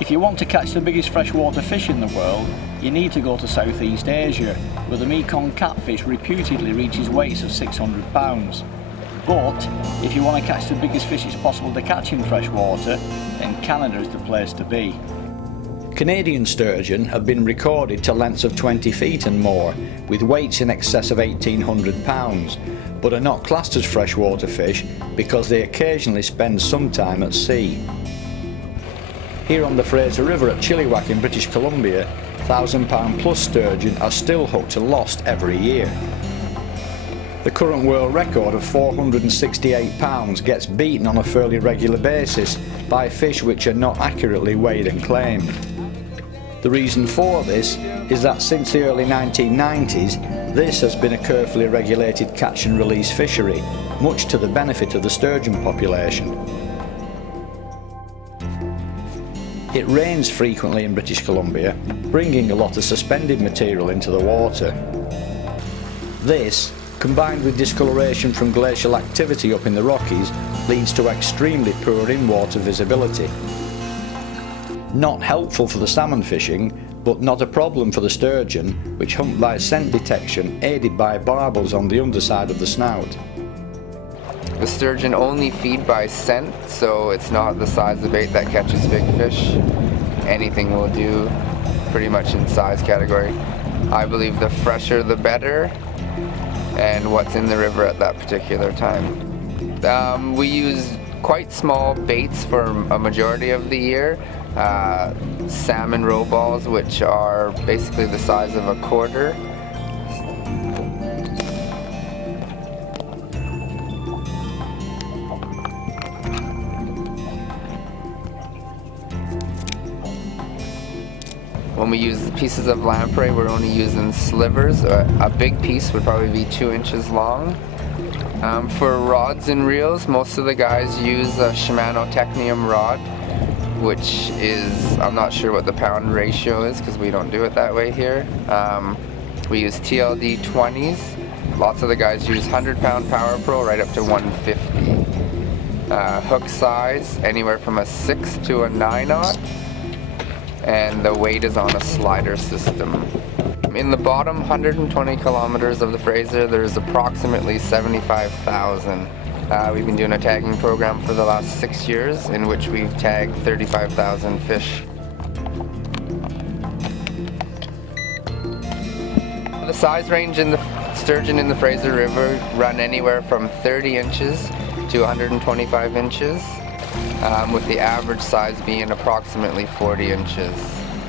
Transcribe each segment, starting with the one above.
If you want to catch the biggest freshwater fish in the world, you need to go to Southeast Asia, where the Mekong catfish reputedly reaches weights of 600 pounds. But if you want to catch the biggest fish it's possible to catch in freshwater, then Canada is the place to be. Canadian sturgeon have been recorded to lengths of 20 feet and more, with weights in excess of 1,800 pounds, but are not classed as freshwater fish because they occasionally spend some time at sea. Here on the Fraser River at Chilliwack in British Columbia, 1,000-pound plus sturgeon are still hooked and lost every year. The current world record of 468 pounds gets beaten on a fairly regular basis by fish which are not accurately weighed and claimed. The reason for this is that since the early 1990s, this has been a carefully regulated catch and release fishery, much to the benefit of the sturgeon population. It rains frequently in British Columbia, bringing a lot of suspended material into the water. This, combined with discoloration from glacial activity up in the Rockies, leads to extremely poor in-water visibility. Not helpful for the salmon fishing, but not a problem for the sturgeon, which hunt by scent detection aided by barbels on the underside of the snout. The sturgeon only feed by scent, so it's not the size of the bait that catches big fish. Anything will do, pretty much in size category. I believe the fresher the better, and what's in the river at that particular time. We use quite small baits for a majority of the year. Salmon roe balls, which are basically the size of a quarter. When we use pieces of lamprey, we're only using slivers. A big piece would probably be 2 inches long. For rods and reels, most of the guys use a Shimano Technium rod, which is, I'm not sure what the pound ratio is because we don't do it that way here. We use TLD 20s. Lots of the guys use 100-pound Power Pro right up to 150. Hook size, anywhere from a 6 to a 9/0. And the weight is on a slider system. In the bottom 120 kilometers of the Fraser, there's approximately 75,000. We've been doing a tagging program for the last 6 years in which we've tagged 35,000 fish. The size range in the sturgeon in the Fraser River run anywhere from 30 inches to 125 inches. With the average size being approximately 40 inches.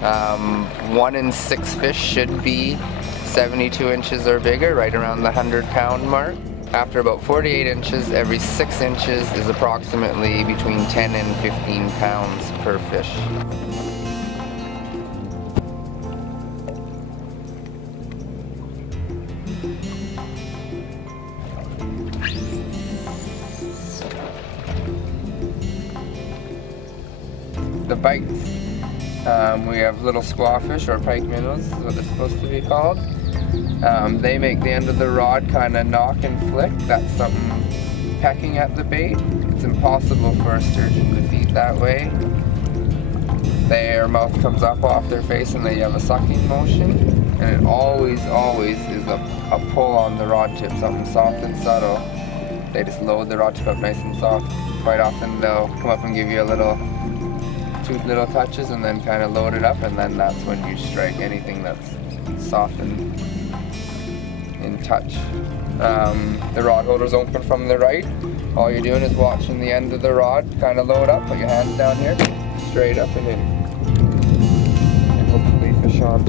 1 in 6 fish should be 72 inches or bigger, right around the 100-pound mark. After about 48 inches, every 6 inches is approximately between 10 and 15 pounds per fish. The bites. We have little squawfish or pike minnows, is what they're supposed to be called. They make the end of the rod kind of knock and flick. That's something pecking at the bait. It's impossible for a sturgeon to feed that way. Their mouth comes up off their face and they have a sucking motion. And it always is a pull on the rod tip, something soft and subtle. They just load the rod tip up nice and soft. Quite often they'll come up and give you a little 2 little touches and then kind of load it up, and then that's when you strike anything that's soft and in touch. The rod holder's open from the right. All you're doing is watching the end of the rod kind of load up, put your hands down here, straight up and in. And hopefully fish on.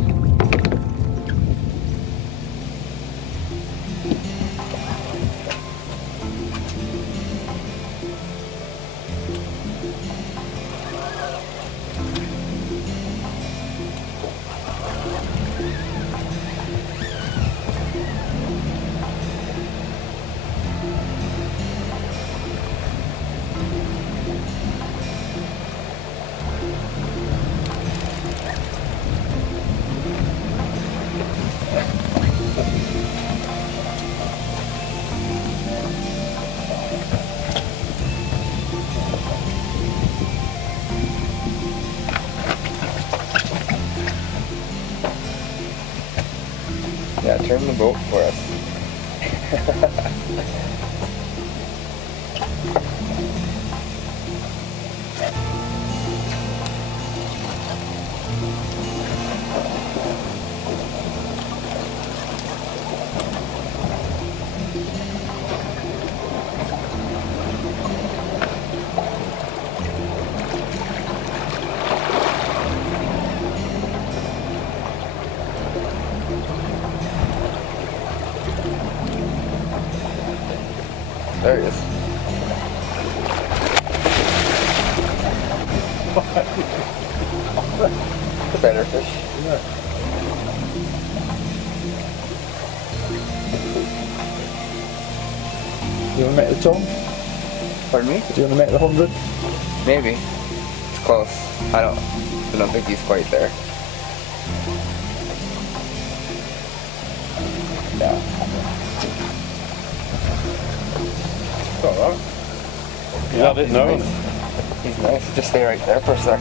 There he is. The better fish. Yeah. You want to make the ton? Pardon me? Do you want to make the 100? Maybe. It's close. I don't think he's quite there. No. It's alright. You have it now. He's nice. Just stay right there for a sec.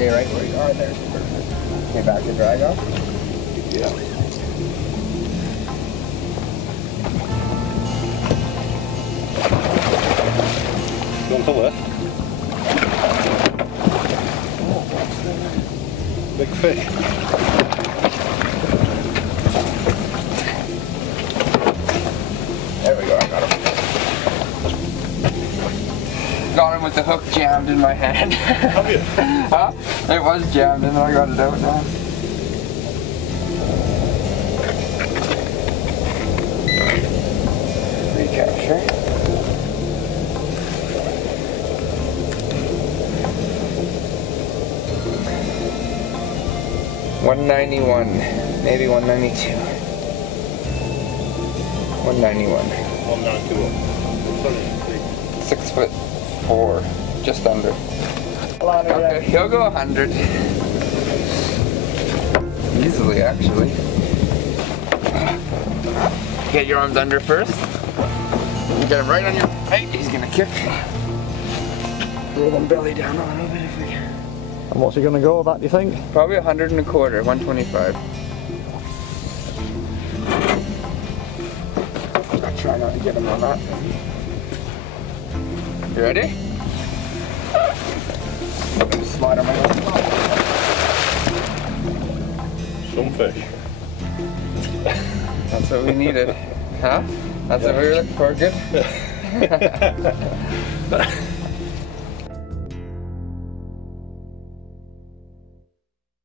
Stay right where you are, there's perfect. Okay, back to drag off? Yeah. Going to left. Big fish. There we go, I got him. Got him with the hook jammed in my hand. Have you? Huh? It was jammed and I got it out now. Recapture. $191, maybe $192. $191. 191. 6'4", just under. Okay, he'll go 100. Easily, actually. Get your arms under first. Get him right on your right. He's gonna kick. Roll him belly down a little bit if we can. And what's he going to go, that do you think? Probably 125, 125. I'll try not to get him on that. You ready? Slide on my way. Some fish. That's what we needed. Huh? That's what we were looking for, good?